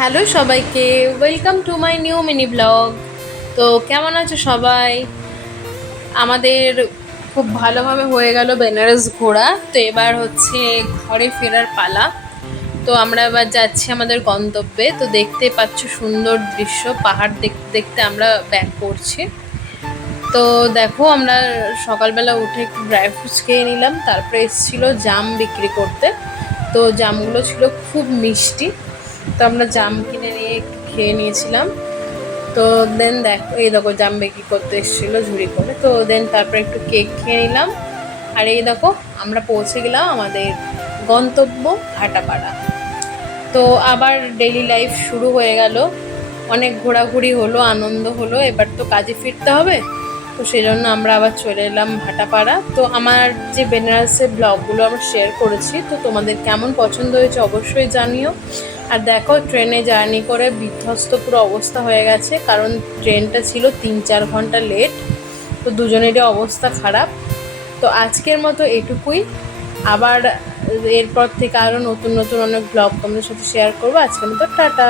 Hello সবাইকে, welcome to my new mini blog. তো কেমন আছো সবাই? আমাদের খুব ভালোভাবে হয়ে গেল বেনারস ঘোরা। তো এবার হচ্ছে ঘরে ফেরার পালা। তো আমরা এবার যাচ্ছি আমাদের গন্তব্যে। তো দেখতে পাচ্ছ সুন্দর দৃশ্য, পাহাড় দেখতে দেখতে আমরা ব্যাক করছি। তো দেখো, আমরা সকালবেলা উঠে একটু ড্রাই ফ্রুটস খেয়ে নিলাম, তারপরে এসেছিল জাম বিক্রি করতে। তো জামগুলো ছিল খুব মিষ্টি, তো আমরা জাম কিনে নিয়ে একটু খেয়ে নিয়েছিলাম। তো দেন দেখো, এই দেখো জাম বিক্রি করতে এসেছিলো ঝুড়ি করে। তো দেন তারপরে একটু কেক খেয়ে নিলাম। আর এই দেখো, আমরা পৌঁছে গেলাম আমাদের গন্তব্য ভাটাপাড়া। তো আবার ডেইলি লাইফ শুরু হয়ে গেল। অনেক ঘোরাঘুরি হলো, আনন্দ হলো, এবার তো কাজে ফিরতে হবে। তো সেই জন্য আমরা আবার চলে এলাম ভাটাপাড়া। তো আমার যে বেনারসের ব্লগগুলো আমরা শেয়ার করেছি, তো তোমাদের কেমন পছন্দ হয়েছে অবশ্যই জানিও। আর দেখো, ট্রেনে জার্নি করে বিধ্বস্ত পুরো অবস্থা হয়ে গেছে, কারণ ট্রেনটা ছিল 3-4 ঘন্টা লেট। তো দুজনেরই অবস্থা খারাপ। তো আজকের মতো এটুকুই। আবার এরপর থেকে আরও নতুন নতুন অনেক ব্লগ তোমাদের সাথে শেয়ার করবো। আজকের মতো টাটা।